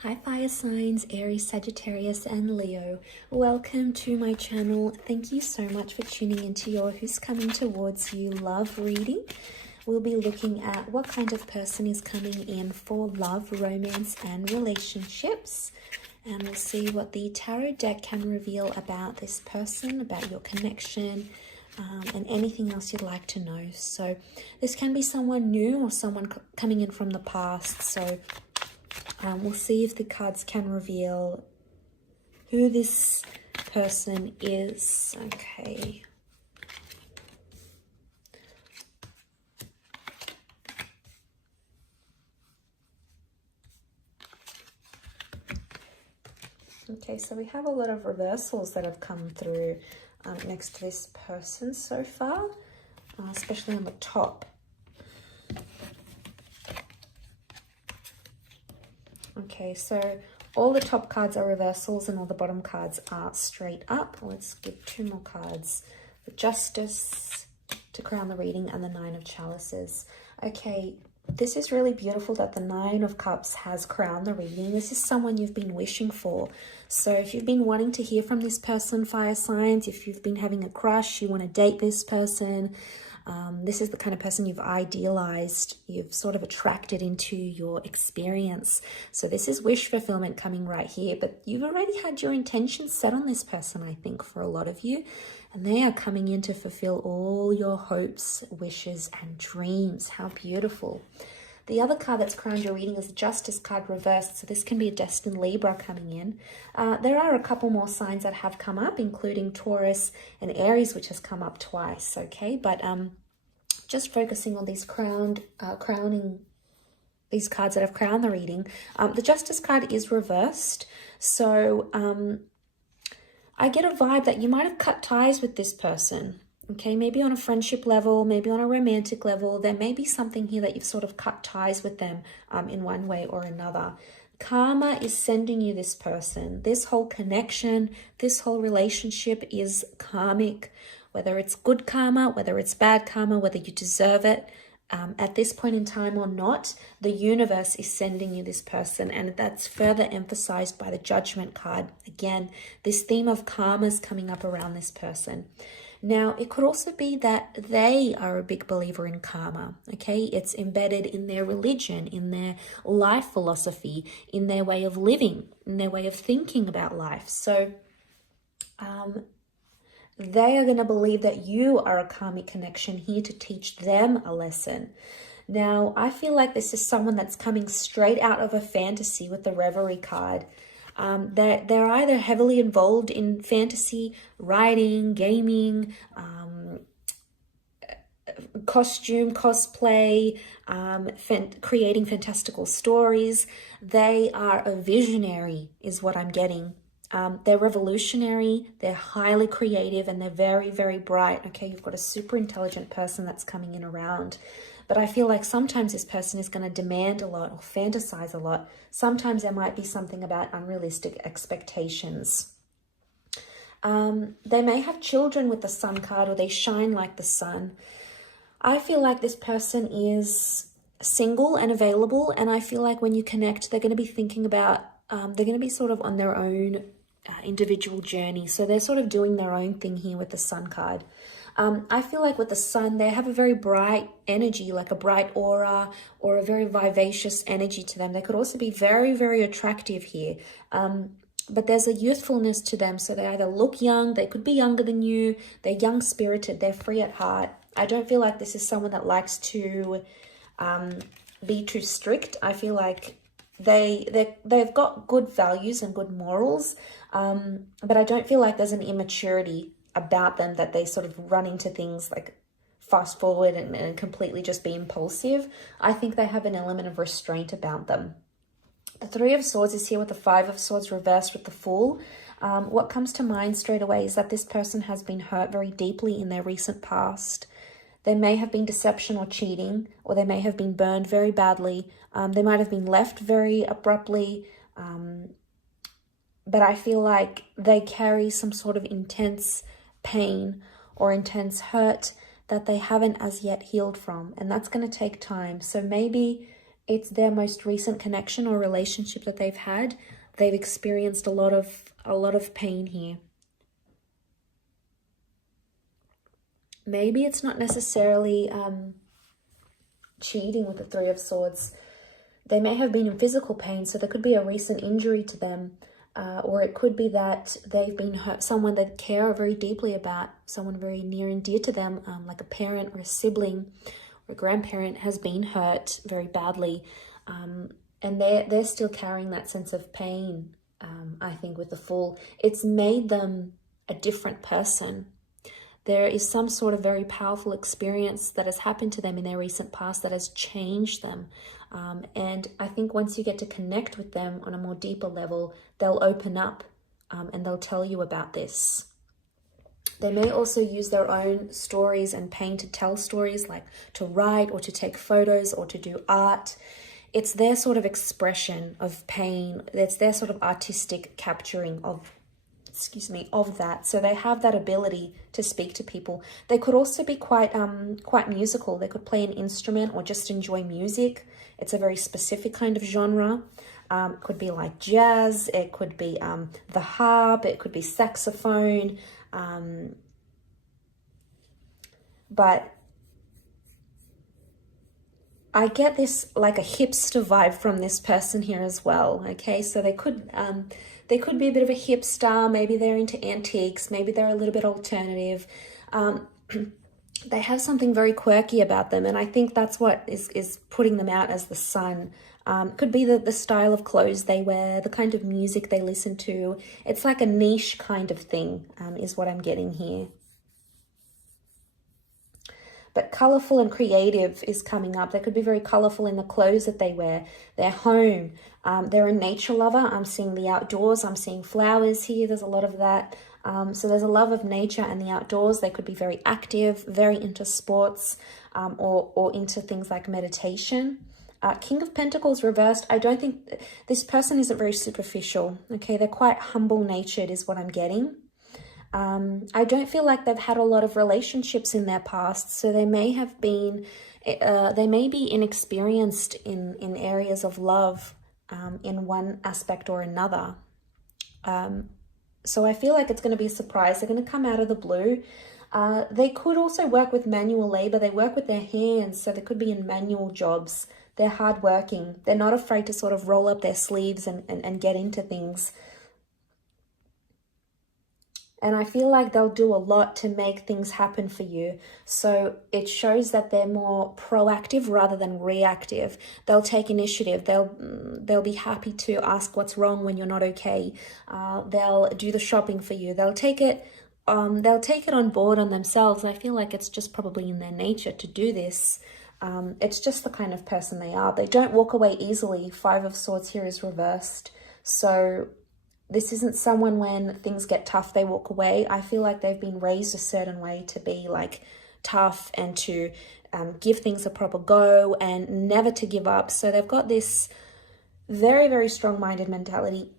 Hi fire signs, Aries, Sagittarius and Leo. Welcome to my channel. Thank you so much for tuning into your Who's Coming Towards You love reading. We'll be looking at what kind of person is coming in for love, romance and relationships. And we'll see what the tarot deck can reveal about this person, about your connection, and anything else you'd like to know. So this can be someone new or someone coming in from the past. So we'll see if the cards can reveal who this person is. Okay. Okay, so we have a lot of reversals that have come through next to this person so far, especially on the top. Okay, so all the top cards are reversals and all the bottom cards are straight up. Let's give two more cards. The Justice to crown the reading and the Nine of Chalices. Okay, this is really beautiful that the Nine of Cups has crowned the reading. This is someone you've been wishing for. So if you've been wanting to hear from this person, fire signs, if you've been having a crush, you want to date this person, this is the kind of person you've idealized, you've sort of attracted into your experience. So this is wish fulfillment coming right here, but you've already had your intentions set on this person, I think, for a lot of you. And they are coming in to fulfill all your hopes, wishes, and dreams. How beautiful. The other card that's crowned your reading is the Justice card reversed. So this can be a destined Libra coming in. There are a couple more signs that have come up, including Taurus and Aries, which has come up twice. Okay, but just focusing on these crowning these cards that have crowned the reading. The Justice card is reversed. So I get a vibe that you might have cut ties with this person. Okay, maybe on a friendship level, maybe on a romantic level, there may be something here that you've sort of cut ties with them in one way or another. Karma is sending you this person. This whole connection, this whole relationship is karmic, whether it's good karma, whether it's bad karma, whether you deserve it. At this point in time or not, the universe is sending you this person, and that's further emphasized by the Judgment card. Again, this theme of karma is coming up around this person. Now, it could also be that they are a big believer in karma, okay? It's embedded in their religion, in their life philosophy, in their way of living, in their way of thinking about life. So they are going to believe that you are a karmic connection here to teach them a lesson. Now, I feel like this is someone that's coming straight out of a fantasy with the Reverie card. They're either heavily involved in fantasy, writing, gaming, costume, cosplay, creating fantastical stories. They are a visionary is what I'm getting. They're revolutionary, they're highly creative, and they're very, very bright. Okay, you've got a super intelligent person that's coming in around. But I feel like sometimes this person is going to demand a lot or fantasize a lot. Sometimes there might be something about unrealistic expectations. They may have children with the Sun card, or they shine like the sun. I feel like this person is single and available, and I feel like when you connect, they're going to be thinking about, they're going to be sort of on their own individual journey. So they're sort of doing their own thing here with the Sun card. I feel like with the Sun, they have a very bright energy, like a bright aura or a very vivacious energy to them. They could also be very, very attractive here. But there's a youthfulness to them. So they either look young, they could be younger than you, they're young-spirited, they're free at heart. I don't feel like this is someone that likes to be too strict. I feel like they've got good values and good morals, but I don't feel like there's an immaturity about them that they sort of run into things like fast forward and completely just be impulsive. I think they have an element of restraint about them. The Three of Swords is here with the Five of Swords reversed with the Fool. What comes to mind straight away is that this person has been hurt very deeply in their recent past. There may have been deception or cheating, or they may have been burned very badly. They might have been left very abruptly. But I feel like they carry some sort of intense pain or intense hurt that they haven't as yet healed from. And that's going to take time. So maybe it's their most recent connection or relationship that they've had. They've experienced a lot of pain here. Maybe it's not necessarily cheating with the Three of Swords. They may have been in physical pain, so there could be a recent injury to them. Or it could be that they've been hurt, someone they care very deeply about, someone very near and dear to them, like a parent or a sibling or a grandparent has been hurt very badly. And they're still carrying that sense of pain, I think, with the Fool. It's made them a different person. There is some sort of very powerful experience that has happened to them in their recent past that has changed them. And I think once you get to connect with them on a more deeper level, they'll open up and they'll tell you about this. They may also use their own stories and pain to tell stories, like to write or to take photos or to do art. It's their sort of expression of pain. It's their sort of artistic capturing of that. So they have that ability to speak to people. They could also be quite musical. They could play an instrument or just enjoy music. It's a very specific kind of genre. It could be like jazz. It could be the harp. It could be saxophone. But I get this like a hipster vibe from this person here as well. Okay, so they could be a bit of a hipster. Maybe they're into antiques. Maybe they're a little bit alternative. They have something very quirky about them, and I think that's what is putting them out as the sun. Could be the style of clothes they wear, the kind of music they listen to. It's like a niche kind of thing, is what I'm getting here. But colorful and creative is coming up. They could be very colorful in the clothes that they wear, their home. They're a nature lover. I'm seeing the outdoors. I'm seeing flowers here. There's a lot of that. So there's a love of nature and the outdoors. They could be very active, very into sports, or into things like meditation. King of Pentacles reversed. I don't think this person isn't very superficial. Okay, they're quite humble-natured is what I'm getting. I don't feel like they've had a lot of relationships in their past, so they may have been, they may be inexperienced in areas of love in one aspect or another. So I feel like it's going to be a surprise. They're going to come out of the blue. They could also work with manual labor. They work with their hands, so they could be in manual jobs. They're hardworking. They're not afraid to sort of roll up their sleeves and get into things. And I feel like they'll do a lot to make things happen for you. So it shows that they're more proactive rather than reactive. They'll take initiative. They'll be happy to ask what's wrong when you're not okay. They'll do the shopping for you. They'll take it on board on themselves. I feel like it's just probably in their nature to do this. It's just the kind of person they are. They don't walk away easily. Five of Swords here is reversed. So this isn't someone when things get tough, they walk away. I feel like they've been raised a certain way to be like tough and to give things a proper go and never to give up. So they've got this very, very strong-minded mentality,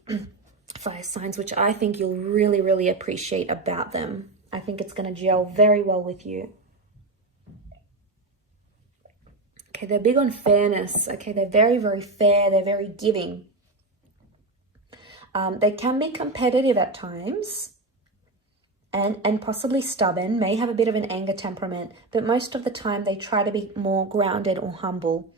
fire signs, which I think you'll really, really appreciate about them. I think it's going to gel very well with you. Okay, they're big on fairness. Okay, they're very, very fair. They're very giving. They can be competitive at times and possibly stubborn, may have a bit of an anger temperament, but most of the time they try to be more grounded or humble.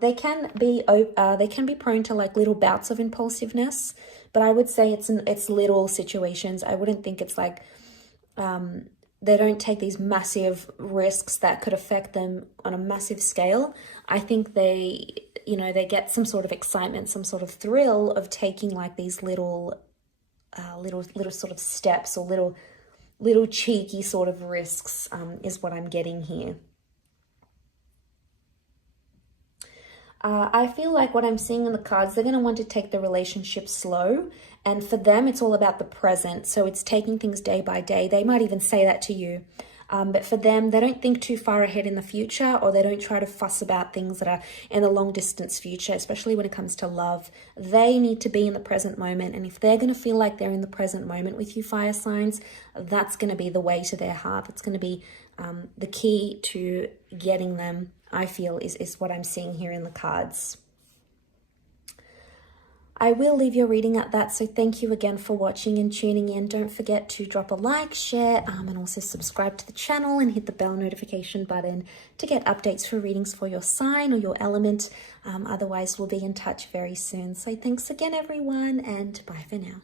They can be prone to like little bouts of impulsiveness, but I would say it's little situations. I wouldn't think it's like they don't take these massive risks that could affect them on a massive scale. I think they get some sort of excitement, some sort of thrill of taking like these little sort of steps or little cheeky sort of risks, is what I'm getting here. I feel like what I'm seeing in the cards, they're going to want to take the relationship slow. And for them, it's all about the present. So it's taking things day by day. They might even say that to you. But for them, they don't think too far ahead in the future, or they don't try to fuss about things that are in the long distance future, especially when it comes to love. They need to be in the present moment. And if they're going to feel like they're in the present moment with you, fire signs, that's going to be the way to their heart. That's going to be the key to getting them, I feel, is what I'm seeing here in the cards. I will leave your reading at that, so thank you again for watching and tuning in. Don't forget to drop a like, share, and also subscribe to the channel and hit the bell notification button to get updates for readings for your sign or your element. Otherwise, we'll be in touch very soon. So thanks again, everyone, and bye for now.